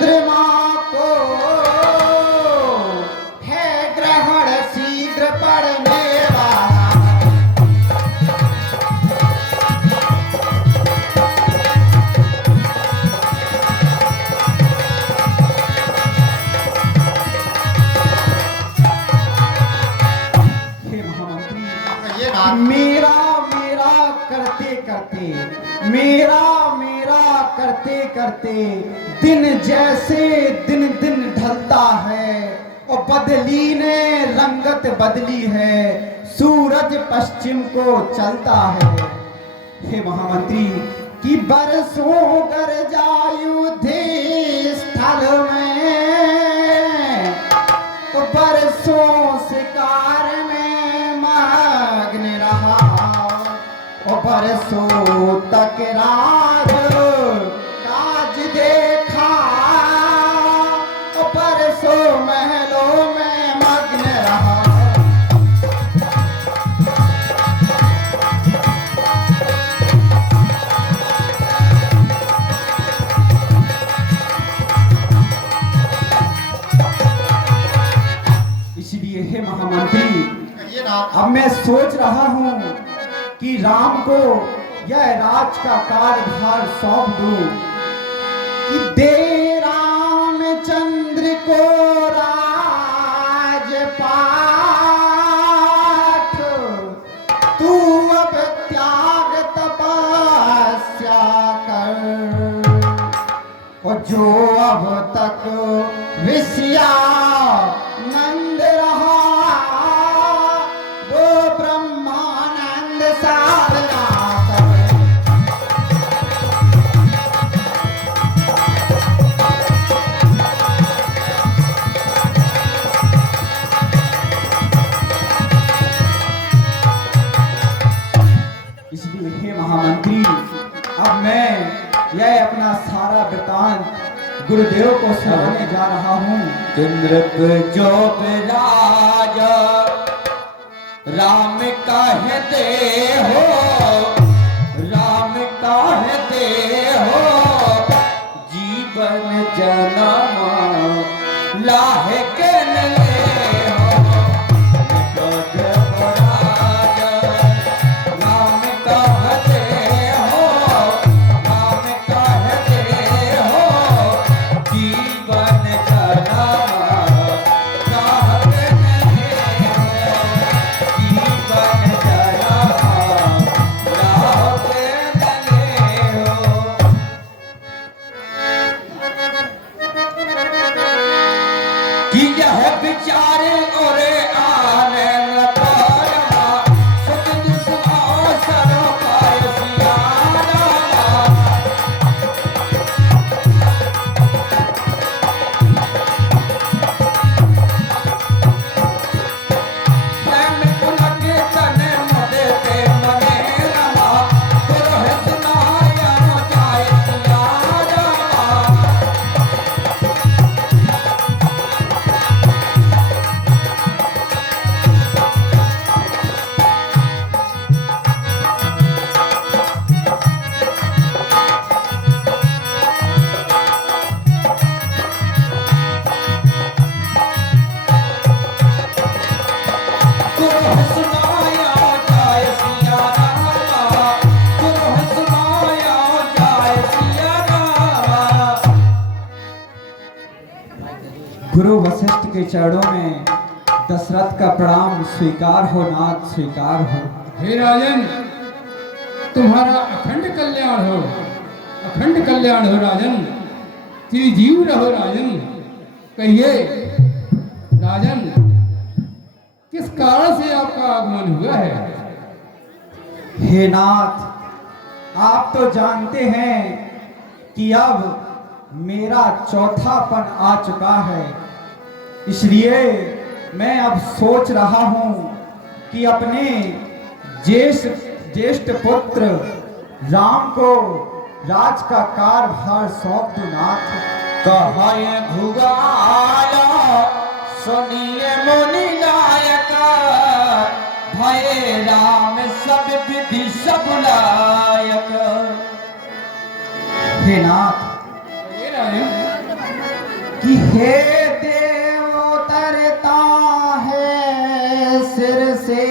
चंद्रमा को है ग्रहण शीघ्र पड़ने वाला। हे महामंत्री, मेरा मेरा करते करते, मेरा मेरा करते करते दिन जैसे दिन दिन ढलता है और बदली ने रंगत बदली है, सूरज पश्चिम को चलता है। हे महामंत्री, कि बरसों गरजायुध स्थल में, बरसों शिकार में मग्न रहा और बरसों तक राज काज देखा और बरसों महलों में मग्न रहा। इसलिए हे महामंत्री, अब मैं सोच रहा हूँ कि राम को यह राज का कार्यभार सौंप दूं, कि दे रामचंद्र को राजपाठ, तू अब त्याग तपस्या कर, और जो अब तक विषया नंद रहा वो ब्रह्मानंद साधना करे। इसलिए हे महामंत्री, अब मैं यह अपना सारा वृतांत गुरुदेव को सुनाने जा रहा हूँ। चंद्रक जो राजा राम कहते हो, राम कहते हो, जीवन जन्म लाहे के ले हो। जो राजा राम कहते हो, राम कहते हो, जीवन जन्म विचारे और आने लताया सुख दुष्वासर पाय सियारा। प्रेम पुलक तने मुदे ते मने रमा, पुरह सुनाया जाय सियारा। गुरु वशिष्ठ के चरणों में दशरथ का प्रणाम स्वीकार हो नाथ, स्वीकार हो। हे राजन, तुम्हारा अखंड कल्याण हो, अखंड कल्याण हो राजन, चिरजीव रहो राजन। कहिए राजन, किस कारण से आपका आगमन हुआ है? हे नाथ, आप तो जानते हैं कि अब मेरा चौथापन आ चुका है, इसलिए मैं अब सोच रहा हूं कि अपने ज्येष्ठ पुत्र राम को राज का कार्यभार सौंप दूं नाथ। कहे भुगाया सुनिए मुनि नायक, भय राम सब विधि सब लायक। हे नाथ, हे राजन, कि हे देव उतरता है सिर से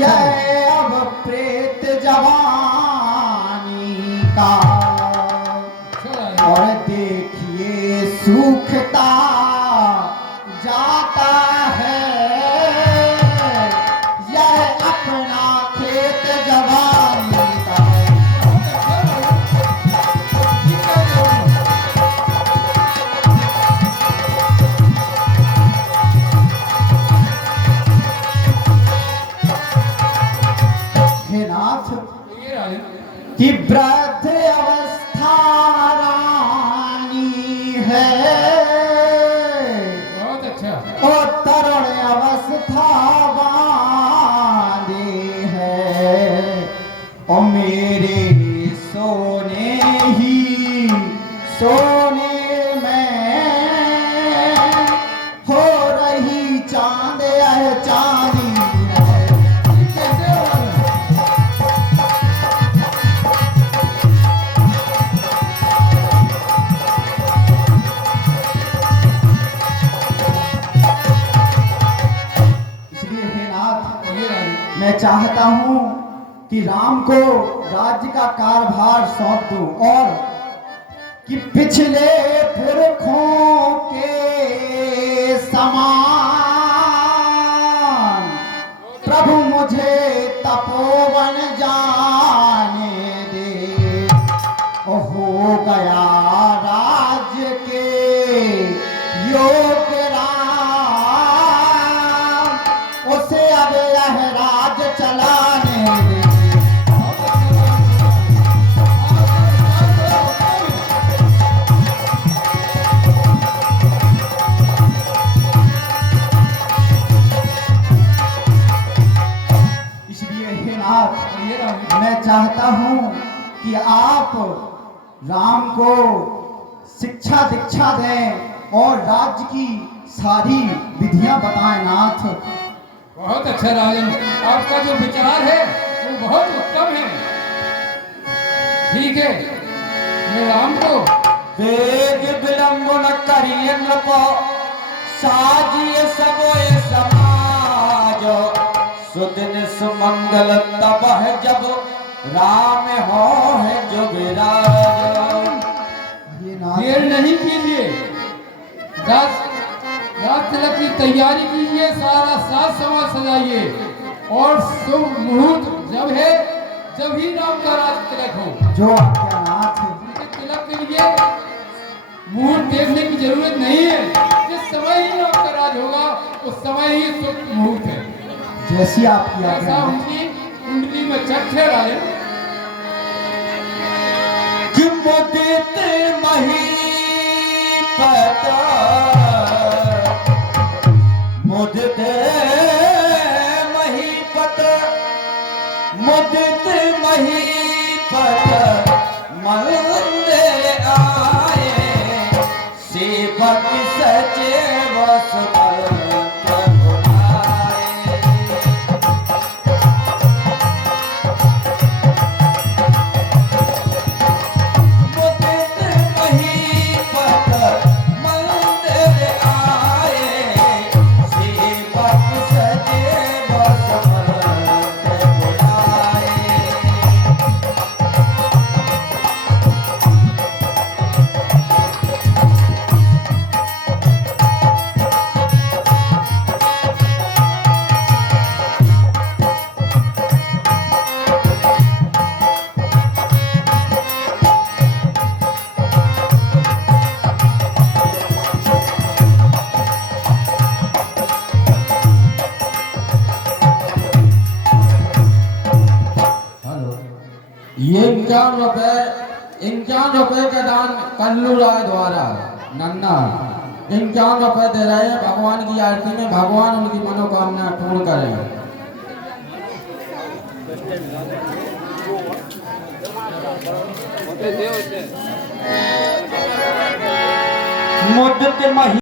यह अब प्रेत जवानी का, और देखिए सूखता जाता है यह अपना खेत जवानी का। हे नाथ कि वृद्ध अवस्था रानी है, बहुत अच्छा। और तरुण अवस्था बांधे है, और मेरे सोने ही सोने में हो रही चांद यह चांदी है। इसलिए हे नाथ, मैं चाहता हूं कि राम को राज्य का कार्यभार सौंप दूं, और कि पिछले पुरखों के समान प्रभु मुझे तपोवन जाने दे। हो गया राज्य के योग्य राम, उसे अब यह राज चलाने दे। इसलिए हे नाथ, मैं चाहता हूं कि आप राम को शिक्षा दीक्षा दें और राज्य की सारी विधियां बताएं नाथ। बहुत अच्छा राजन, आपका जो विचार है वो बहुत उत्तम है। ठीक है, मैं राम को वेद विलंब न करिए नृप, साजिए सबोए समाज, सुदिन सुमंगल तब है जब राम हो है जो विराज। ये नाथ, देर नहीं कीजिए, रात तिलक की तैयारी कीजिए, सारा साज समाज सजाइए, और शुभ मुहूर्त जब है जब ही राम का राज तिलक हो। जो आज्ञा नाथ। तिलक के लिए मुहूर्त देखने की जरूरत नहीं है, जिस समय ही राम का राज होगा उस समय ही शुभ मुहूर्त है। जैसी आपकी आज्ञा ऐसा नाथ। उनकी कुंडली में चक्र है राजन। कि मुदित महीपत, मुदित महीपत, मुदित महीपत मंदिर आए, सेवक सचेव सुमंत बुलाए। मुदित महीपत मंदिर आए, सेवक सचेव सुमंत बुलाए। ये 51 रुपए का दान कल्लू राय द्वारा नन्ना 51 रुपए दे रहे हैं भगवान की आरती में। भगवान उनकी मनोकामना पूर्ण करें। मुदित मही